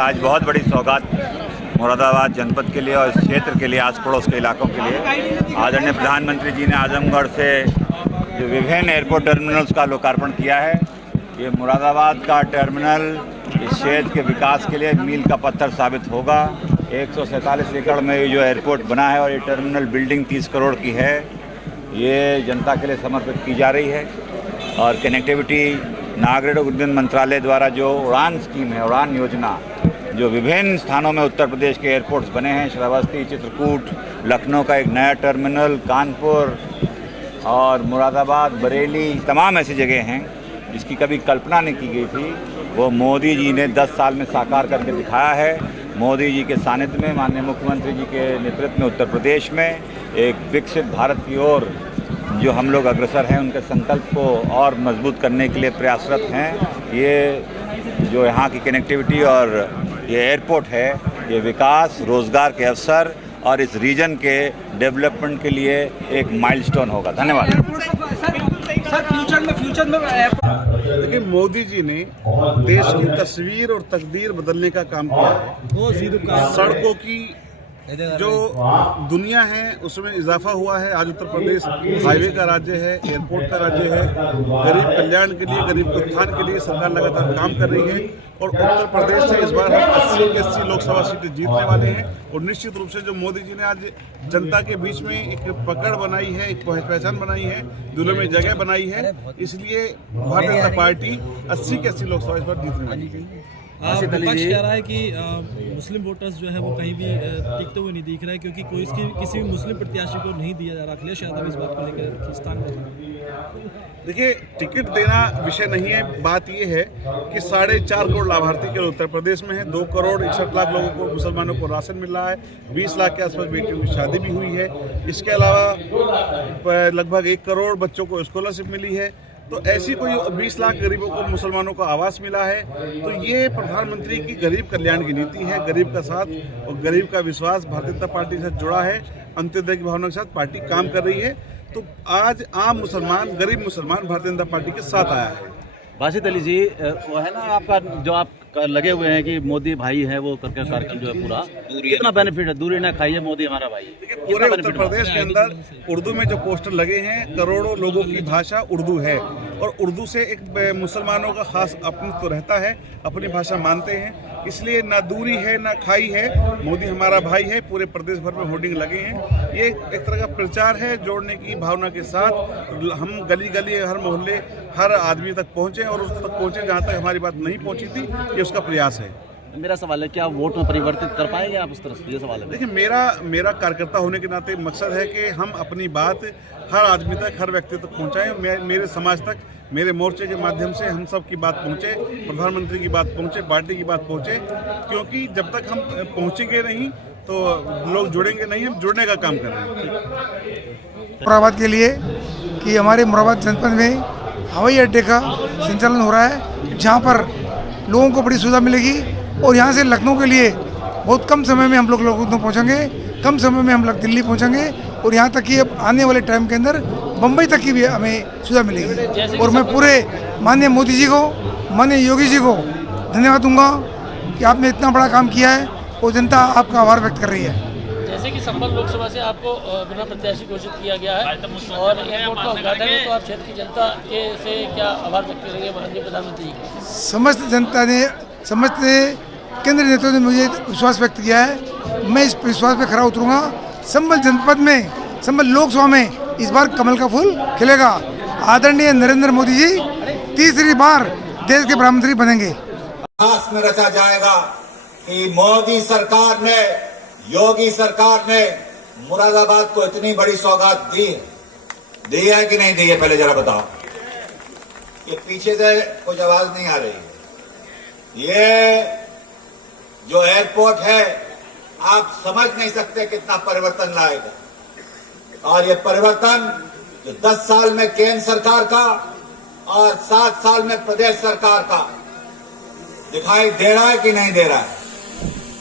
आज बहुत बड़ी सौगात मुरादाबाद जनपद के लिए और इस क्षेत्र के लिए, आस पड़ोस के इलाकों के लिए आदरणीय प्रधानमंत्री जी ने आजमगढ़ से जो विभिन्न एयरपोर्ट टर्मिनल्स का लोकार्पण किया है। ये मुरादाबाद का टर्मिनल इस क्षेत्र के विकास के लिए मील का पत्थर साबित होगा। 147 एकड़ में जो एयरपोर्ट बना है और ये टर्मिनल बिल्डिंग 30 करोड़ की है, ये जनता के लिए समर्पित की जा रही है। और कनेक्टिविटी नागरिक उड्डयन मंत्रालय द्वारा जो उड़ान स्कीम है, उड़ान योजना, जो विभिन्न स्थानों में उत्तर प्रदेश के एयरपोर्ट्स बने हैं, श्रावस्ती, चित्रकूट, लखनऊ का एक नया टर्मिनल, कानपुर और मुरादाबाद, बरेली, तमाम ऐसी जगह हैं जिसकी कभी कल्पना नहीं की गई थी, वो मोदी जी ने 10 साल में साकार करके दिखाया है। मोदी जी के सानिध्य में, माननीय मुख्यमंत्री जी के नेतृत्व में उत्तर प्रदेश में एक विकसित भारत की ओर जो हम लोग अग्रसर हैं, उनके संकल्प को और मजबूत करने के लिए प्रयासरत हैं। ये जो यहाँ की कनेक्टिविटी और ये एयरपोर्ट है, ये विकास, रोज़गार के अवसर और इस रीजन के डेवलपमेंट के लिए एक माइलस्टोन होगा। धन्यवाद। सर, फ्यूचर में देखिए, मोदी जी ने देश की तस्वीर और तकदीर बदलने का काम किया है। सड़कों की जो दुनिया है उसमें इजाफा हुआ है। आज उत्तर प्रदेश हाईवे का राज्य है, एयरपोर्ट का राज्य है। गरीब कल्याण के लिए, गरीब उत्थान के लिए सरकार लगातार काम कर रही है और उत्तर प्रदेश से इस बार हम 80 की 80 लोकसभा सीटें जीतने वाले हैं। और निश्चित रूप से जो मोदी जी ने आज जनता के बीच में एक पकड़ बनाई है, एक पहचान बनाई है, दिलों में जगह बनाई है, इसलिए भारतीय जनता पार्टी 80 की 80 लोकसभा इस बार जीतने वाली है। विपक्ष कह रहा है कि मुस्लिम वोटर्स जो है वो कहीं भी टिकते हुए नहीं दिख रहा है, क्योंकि कोई किसी भी मुस्लिम प्रत्याशी को नहीं दिया जा रहा। अखिलेश यादव इस बात को लेकर स्थान में देखिए, टिकट देना विषय नहीं है। बात यह है कि 4.5 करोड़ लाभार्थी केवल उत्तर प्रदेश में है। 2 करोड़ 61 लाख लोगों को, मुसलमानों को राशन मिल रहा है। 20 लाख के आसपास बेटियों की शादी भी हुई है। इसके अलावा लगभग 1 करोड़ बच्चों को स्कॉलरशिप मिली है। तो ऐसी कोई 20 लाख गरीबों को, मुसलमानों को आवास मिला है। तो ये प्रधानमंत्री की गरीब कल्याण की नीति है। गरीब का साथ और गरीब का विश्वास भारतीय जनता पार्टी के साथ जुड़ा है। अंत्योदय की भावना के साथ पार्टी काम कर रही है। तो आज आम मुसलमान, गरीब मुसलमान भारतीय जनता पार्टी के साथ आया है। बासित अली जी, वो है ना आपका जो आप लगे हुए हैं कि मोदी भाई है, वो करके कार्यक्रम जो है पूरा, कितना बेनिफिट है? दूरी ना खाइए, मोदी हमारा भाई है। देखिए, पूरे उत्तर प्रदेश के अंदर उर्दू में जो पोस्टर लगे हैं, करोड़ों लोगों की भाषा उर्दू है और उर्दू से एक मुसलमानों का खास अपनी तो रहता है, अपनी भाषा मानते हैं, इसलिए ना दूरी है ना खाई है। मोदी हमारा भाई है। पूरे प्रदेश भर में होर्डिंग लगे हैं। ये एक तरह का प्रचार है, जोड़ने की भावना के साथ हम गली गली, हर मोहल्ले, हर आदमी तक पहुंचे और उस तक पहुंचे जहां तक हमारी बात नहीं पहुंची थी। ये उसका प्रयास है। मेरा सवाल है, क्या वोट में परिवर्तित कर पाएंगे आप उस तरह से? ये सवाल है। देखिए, मेरा कार्यकर्ता होने के नाते मकसद है कि हम अपनी बात हर आदमी तक, हर व्यक्ति तक पहुंचाएं। मेरे समाज तक, मेरे मोर्चे के माध्यम से हम सब की बात पहुंचे, प्रधानमंत्री की बात पहुंचे, पार्टी की बात पहुंचे, क्योंकि जब तक हम पहुंचेंगे नहीं तो लोग जुड़ेंगे नहीं। हम जुड़ने का काम कर रहे हैं मुरादाबाद के लिए कि हमारे मुरादाबाद जनपद में हवाई अड्डे का संचालन हो रहा है, जहाँ पर लोगों को बड़ी सुविधा मिलेगी और यहाँ से लखनऊ के लिए बहुत कम समय में हम लोग लखनऊ पहुँचेंगे, कम समय में हम लोग दिल्ली पहुँचेंगे और यहाँ तक कि अब आने वाले टाइम के अंदर बम्बई तक की भी हमें सुविधा मिलेगी। और मैं पूरे माननीय मोदी जी को, माननीय योगी जी को धन्यवाद दूंगा कि आपने इतना बड़ा काम किया है और जनता आपका आभार व्यक्त कर रही है। जैसे कि संभल लोकसभा से आपको बिना प्रत्याशी घोषित किया गया है और एयरपोर्ट का उद्घाटन है, तो आप क्षेत्र की जनता के से क्या आभार व्यक्त करेंगे माननीय प्रधानमंत्री जी का? समस्त जनता ने, समस्त केंद्रीय नेताओं ने मुझे विश्वास व्यक्त किया है। मैं इस विश्वास पे खरा उतरूंगा। संभल जनपद में, संभल लोकसभा में इस बार कमल का फूल खिलेगा। आदरणीय नरेंद्र मोदी जी तीसरी बार देश के प्रधानमंत्री बनेंगे। इतिहास में रचा जाएगा कि मोदी सरकार ने, योगी सरकार ने मुरादाबाद को इतनी बड़ी सौगात दी है कि नहीं दी है? पहले जरा बताओ। ये पीछे से कुछ आवाज नहीं आ रही है। ये जो एयरपोर्ट है, आप समझ नहीं सकते कितना परिवर्तन लाएगा। और ये परिवर्तन जो 10 साल में केंद्र सरकार का और 7 साल में प्रदेश सरकार का दिखाई दे रहा है कि नहीं दे रहा है?